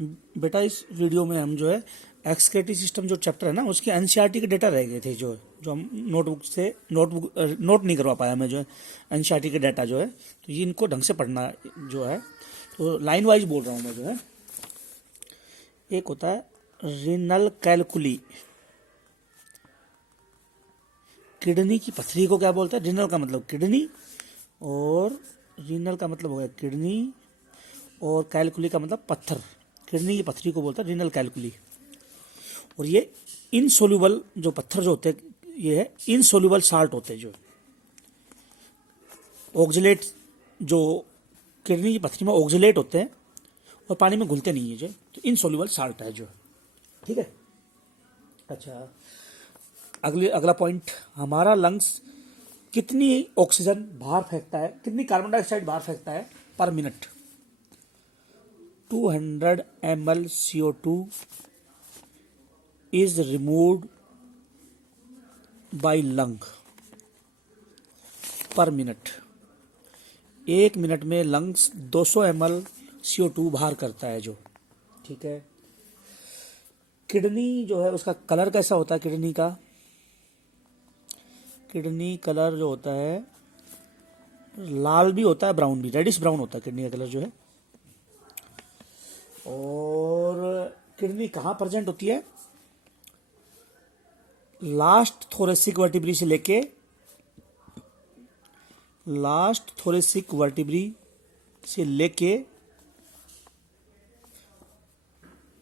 बेटा इस वीडियो में हम जो है एक्सक्रीटरी सिस्टम जो चैप्टर है ना उसके एनसीईआरटी के डेटा रह गए थे, जो हम नोट नहीं करवा पाया मैं, जो है एनसीईआरटी के डेटा जो है, तो ये इनको ढंग से पढ़ना जो है, तो लाइन वाइज बोल रहा हूँ मैं जो है। एक होता है रीनल कैलकुली, किडनी की पथरी को क्या बोलते हैं? रीनल का मतलब किडनी, और रीनल का मतलब हो गया किडनी, और कैलकुली का मतलब पत्थर। किडनी की पथरी को बोलता है रीनल कैलकुली। और ये इनसोल्यूबल जो पत्थर जो होते हैं ये है इनसोल्यूबल साल्ट होते हैं, जो ऑक्जेलेट, जो किडनी की पथरी में ऑक्जेलेट होते हैं और पानी में घुलते नहीं है, जो तो इनसोल्यूबल साल्ट है जो। ठीक है। अच्छा, अगला पॉइंट, हमारा लंग्स कितनी ऑक्सीजन बाहर फेंकता है, कितनी कार्बन डाइऑक्साइड बाहर फेंकता है पर minute? 200 ml CO2 is removed by lung पर मिनट। एक मिनट में लंग्स 200 ml CO2 बाहर करता है जो। ठीक है। किडनी जो है उसका कलर कैसा होता है? किडनी कलर जो होता है लाल भी होता है, ब्राउन भी, रेडिश ब्राउन होता है किडनी का कलर जो है। और किडनी कहाँ प्रेजेंट होती है? लास्ट थोरेसिक वर्टिब्री से लेके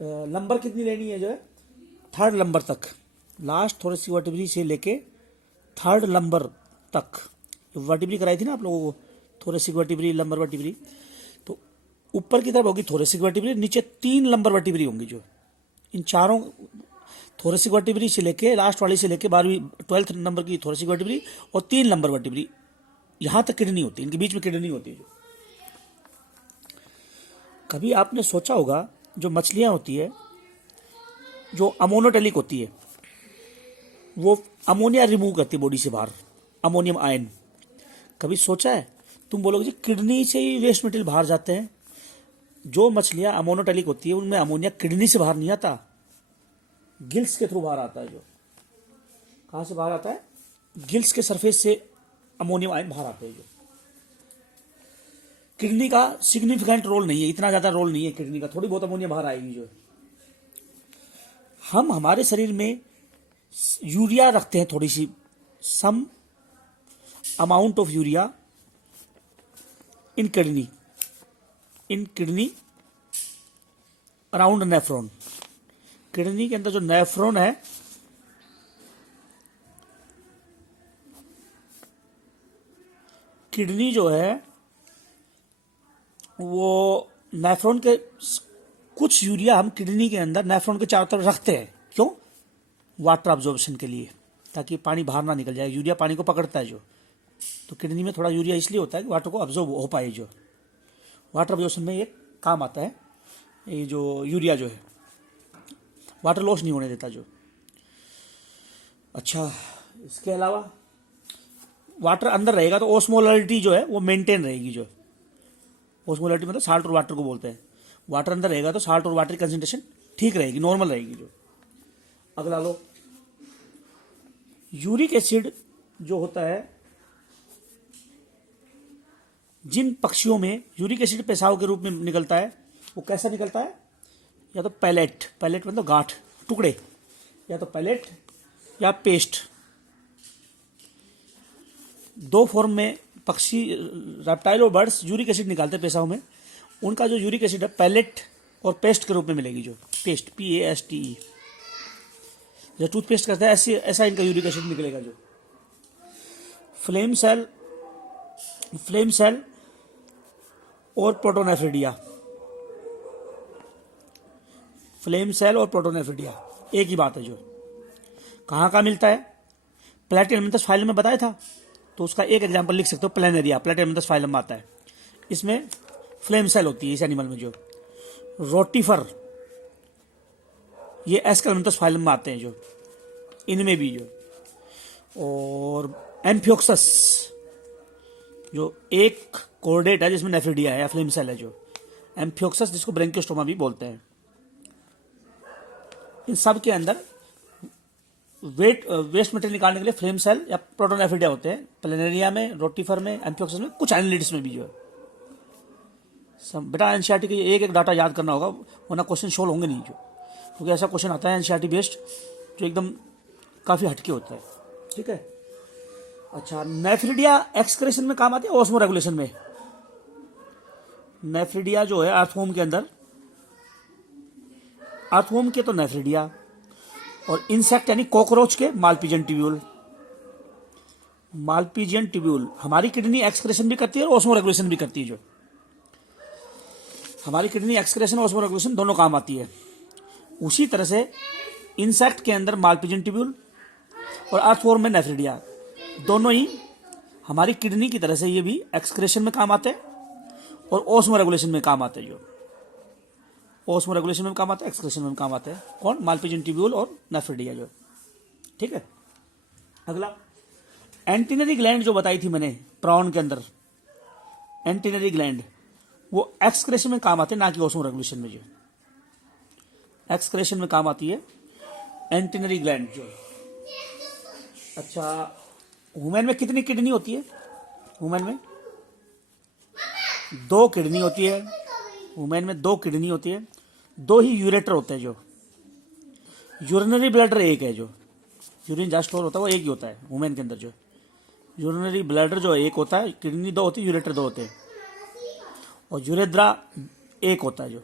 लंबर कितनी लेनी है जो है? थर्ड लंबर तक। लास्ट थोरेसिक वर्टिब्री से लेके थर्ड लंबर तक वर्टिब्री कराई थी ना आप लोगों को, थोरेसिक वर्टिब्री, लंबर वर्टिब्री। तो ऊपर की तरफ होगी थोरेसिक वर्टिब्री, नीचे 3 लंबर वर्टिब्री होंगी जो। इन चारों थोरेसिक वर्टिब्री से लेके लास्ट वाली से लेके 12th नंबर की थोरेसिक वर्टिब्री और 3 लंबर वर्टिब्री, यहां तक किडनी होती है, इनके बीच में किडनी होती है जो। कभी आपने सोचा होगा जो मछलियां होती है जो अमोनोटेलिक होती है, वो अमोनिया रिमूव करती है बॉडी से बाहर, अमोनियम आयन। कभी सोचा है? तुम बोलोगे जी किडनी से ही वेस्ट मटेरियल बाहर जाते हैं। जो मछलियां अमोनोटेलिक होती है उनमें अमोनिया किडनी से बाहर नहीं आता, गिल्स के थ्रू बाहर आता है जो। कहां से बाहर आता है? गिल्स के सरफेस से अमोनियम आयन बाहर आते हैं जो। किडनी का सिग्निफिकेंट रोल नहीं है, इतना ज्यादा रोल नहीं है किडनी का, थोड़ी बहुत अमोनिया बाहर आएगी जो। हम हमारे शरीर में यूरिया रखते हैं, थोड़ी सी, some amount of urea in kidney around nephron. Kidney के अंदर जो नेफ्रॉन है, किडनी जो है वो नेफ्रॉन के कुछ यूरिया हम किडनी के अंदर नेफ्रॉन के चारों तरफ रखते हैं। क्यों? वाटर अब्जॉर्प्शन के लिए, ताकि पानी बाहर ना निकल जाए। यूरिया पानी को पकड़ता है जो, तो किडनी में थोड़ा यूरिया इसलिए होता है कि वाटर को अब्जॉर्ब हो पाए जो। वाटर अब्जॉर्प्शन में ये काम आता है, ये जो यूरिया जो है वाटर लॉस नहीं होने देता जो। अच्छा, इसके अलावा वाटर अंदर रहेगा तो ओस्मोलरिटी जो है वो मेंटेन रहेगी जो। ओस्मोलरिटी मतलब साल्ट और वाटर को बोलते हैं। वाटर अंदर रहेगा तो साल्ट और वाटर की कंसंट्रेशन ठीक रहेगी, नॉर्मल रहेगी जो। अगला लो, यूरिक एसिड जो होता है, जिन पक्षियों में यूरिक एसिड पेशाब के रूप में निकलता है वो कैसा निकलता है? या तो पैलेट मतलब गांठ, टुकड़े, या तो पैलेट या पेस्ट। 2 फॉर्म में पक्षी, रेप्टाइल और बर्ड्स यूरिक एसिड निकालते हैं पेशाब में। उनका जो यूरिक एसिड है पैलेट और पेस्ट के रूप में मिलेगी जो। पेस्ट, PASTE, जो टूथपेस्ट करता है ऐसा इनका यूरिक एसिड निकलेगा जो। फ्लेम सेल और प्रोटोनेफ्रिडिया, फ्लेम सेल और प्रोटोनेफ्रिडिया एक ही बात है जो। कहाँ मिलता है? प्लैटिहेल्मिंथस फाइलम में बताया था, तो उसका एक एग्जांपल लिख सकते हो, प्लेनेरिया, प्लैटिहेल्मिंथस फाइलम में आता है। इसमें फ्लेम सेल होती है इस एनिमल में जो। रोटिफर, ये एस्केलमिंथस फाइलम में आते हैं जो, इनमें भी जो। और एम्फियोक्सस जो एक कोर्डेट है जिसमें नेफ्रिडिया है या फ्लेम सेल है जो। एम्फियोक्सस जिसको ब्रेंकियोस्टोमा भी बोलते हैं। इन सब के अंदर वेस्ट मटेरियल निकालने के लिए फ्लेम सेल या प्रोटोनेफ्रिडिया होते हैं, प्लेनेरिया में, रोटिफर में, एम्फियोक्सिस में, कुछ एनालिटिस में भी जो है। सब बेटा एनसीईआरटी के एक एक डाटा याद करना होगा, वरना क्वेश्चन सोल्व होंगे नहीं जो, क्योंकि ऐसा क्वेश्चन आता है एनसीईआरटी बेस्ड जो एकदम काफ़ी हटके होता है। ठीक है। अच्छा, नेफ्रिडिया एक्सक्रेशन में काम आती है, ऑस्मो रेगुलेशन में। नेफ्रिडिया जो है अर्थवॉर्म के अंदर, अर्थवॉर्म के तो नेफ्रिडिया, और इंसेक्ट यानी कॉकरोच के मालपीजियन ट्यूब्यूल। मालपीजियन ट्यूब्यूल हमारी किडनी एक्सक्रेशन भी करती है और ऑस्मो रेगुलेशन भी करती है। जो हमारी किडनी एक्सक्रेशन और ऑस्मो रेगुलेशन दोनों काम आती है। उसी तरह से इंसेक्ट के अंदर मालपीजियन ट्यूब्यूल और अर्थवॉर्म में नेफ्रिडिया, दोनों ही हमारी किडनी की तरह से ये भी एक्सक्रेशन में काम आते हैं और ऑस्मो रेगुलेशन में काम आते हैं। जो ऑस्मो रेगुलेशन में काम आता है, एक्सक्रेशन में काम आता है। कौन? मालपीजियन ट्यूब्यूल और नेफ्रिडिया जो। ठीक है। अगला, एंटीनरी ग्लैंड जो बताई थी मैंने प्रॉन के अंदर, एंटीनरी ग्लैंड वो एक्सक्रेशन में काम आते हैं, ना कि ऑस्मो रेगुलेशन में। जो एक्सक्रेशन में काम आती है एंटीनरी ग्लैंड जो। अच्छा, वुमेन में कितनी किडनी होती है? वुमेन में 2 किडनी होती है। वुमेन में 2 किडनी होती है, 2 ही यूरेटर होते हैं। जो यूरिनरी ब्लैडर एक है, जो यूरिन जहाँ स्टोर होता है वो एक ही होता है वुमेन के अंदर। जो यूरिनरी ब्लैडर जो एक होता है, किडनी 2 होती है, यूरेटर 2 होते हैं, और यूरेद्रा एक होता है। जो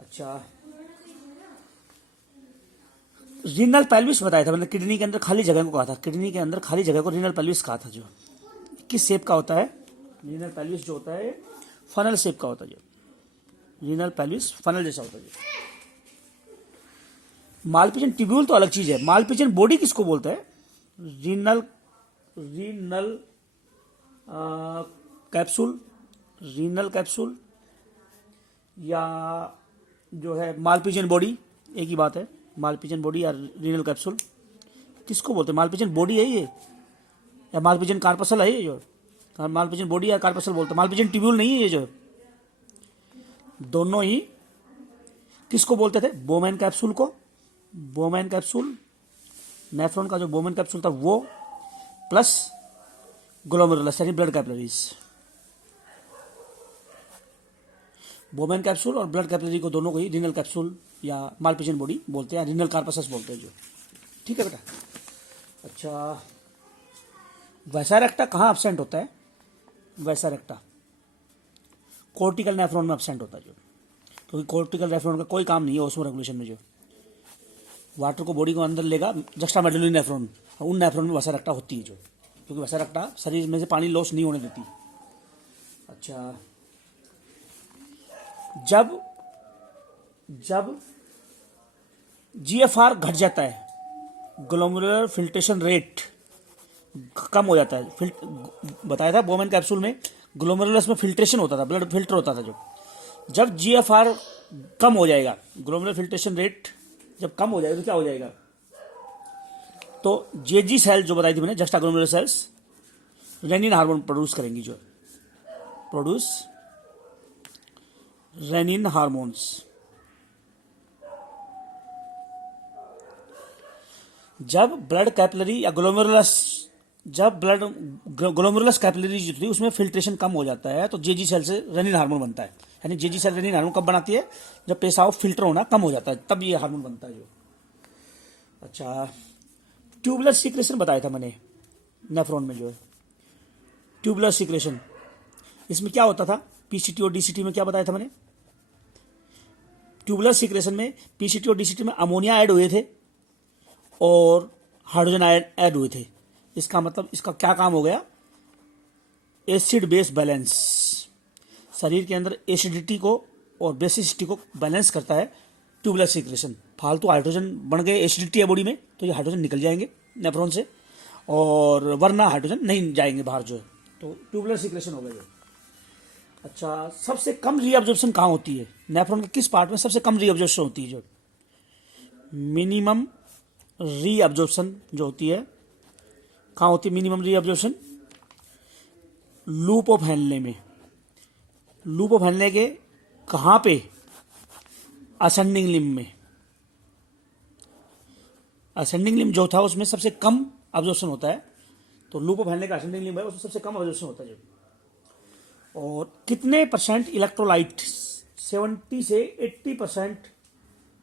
अच्छा, रीनल पेल्विस बताया था मैंने, किडनी के अंदर खाली जगह को कहा था, किडनी के अंदर खाली जगह को रीनल पेल्विस कहा था। जो किस शेप का होता है? रीनल पेल्विस जो होता है फनल शेप का होता है। जो रीनल पेल्विस फनल जैसा होता है। मालपीजियन ट्यूब्यूल तो अलग चीज है। मालपीजियन बॉडी किसको बोलते हैं? रीनल कैप्सूल, रीनल कैप्सूल या जो है मालपीजियन बॉडी, एक ही बात है। मालपीजियन बॉडी या रीनल कैप्सूल किसको बोलते हैं? मालपीजियन बॉडी है ये, या मालपीजियन कार्पसल है ये? जो मालपीजियन बॉडी या कार्पसल बोलते हैं, मालपीजियन ट्यूब्यूल नहीं है ये। जो दोनों ही किसको बोलते थे? बोमैन कैप्सूल को, बोमैन कैप्सूल, नेफ्रॉन का जो बोमैन कैप्सूल था वो, प्लस ग्लोमेरुलस यानी ब्लड कैपिलरीज। बोमैन कैप्सूल और ब्लड कैपिलरी को दोनों को ही रीनल कैप्सूल या मालपीजियन बॉडी बोलते हैं, रीनल कार्पसस बोलते हैं। जो ठीक है बेटा। अच्छा, वैसारेक्टा कहाँ एब्सेंट होता है? वैसारेक्टा कोर्टिकल नेफ्रॉन में एब्सेंट होता है। जो क्योंकि कोर्टिकल नेफ्रॉन का कोई काम नहीं है ऑस्मो रेगुलेशन में। जो वाटर को बॉडी को अंदर लेगा जस्टा मेडुलरी नेफ्रॉन, उन नेफ्रॉन में वैसारेक्टा होती है। जो क्योंकि वैसारेक्टा शरीर में से पानी लॉस नहीं होने देती। अच्छा, जब जीएफआर घट जाता है, ग्लोमेरुलर फिल्ट्रेशन रेट कम हो जाता है। बताया था बोमैन कैप्सूल में ग्लोमेरुलस में फिल्ट्रेशन होता था, ब्लड फिल्टर होता था। जो जब जीएफआर कम हो जाएगा, ग्लोमेरुलर फिल्ट्रेशन रेट जब कम हो जाएगा तो क्या हो जाएगा? तो जेजी सेल जो बताई थी मैंने, juxtaglomerular cells renin hormone produce करेंगी। जो प्रोड्यूस रेनिन हार्मोन्स। जब ब्लड कैपिलरी या ग्लोमेरुलस कैपिलरी जो थी उसमें फिल्ट्रेशन कम हो जाता है, तो जेजी सेल से रेनिन हार्मोन बनता है। यानी जेजी सेल रेनिन हार्मोन कब बनाती है? जब पेशाब फिल्टर होना कम हो जाता है, तब ये हार्मोन बनता है। जो अच्छा, ट्यूबुलर सीक्रेशन बताया था मैंने नेफ्रॉन में। जो है ट्यूबुलर सीक्रेशन, इसमें क्या होता था? पीसीटी और डीसीटी में क्या बताया था मैंने? ट्यूबुलर सीक्रेशन में पीसीटी और डीसीटी में अमोनिया ऐड हुए थे और हाइड्रोजन ऐड हुए थे। इसका मतलब इसका क्या काम हो गया? Acid base balance. शरीर के अंदर एसिडिटी को और बेसिसिटी को बैलेंस करता है ट्यूबुलर सीक्रेशन। फालतू हाइड्रोजन बन गए, एसिडिटी है बॉडी में, तो ये हाइड्रोजन निकल जाएंगे नेफ्रॉन से, और वरना हाइड्रोजन नहीं जाएंगे बाहर। जो है तो ट्यूबुलर सीक्रेशन हो गया। अच्छा, सबसे कम रीअब्जॉर्प्शन कहाँ होती है? नेफ्रॉन के किस पार्ट में सबसे कम रीअब्जॉर्प्शन होती है? जो मिनिमम रीअब्जॉर्प्शन जो होती है कहाँ होती है? Minimum reabsorption loop of Henle में। लूप ऑफ हेनले के कहाँ पे? असेंडिंग लिम्ब में। असेंडिंग लिम्ब जो था उसमें सबसे कम अब्जॉर्प्शन होता है, तो लूप ऑफ हैंडले का असेंडिंग लिम्ब है उसमें सबसे कम अब्जॉर्प्शन होता है जो। और कितने परसेंट इलेक्ट्रोलाइट 70 से 80%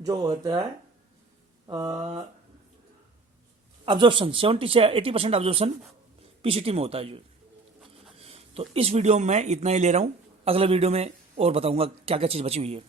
जो होता है अब्जॉर्प्शन 70 से 80% अब्जॉर्प्शन पीसीटी में होता है जो। तो इस वीडियो में मैं इतना ही ले रहा हूँ, अगले वीडियो में और बताऊंगा क्या क्या चीज़ बची हुई है।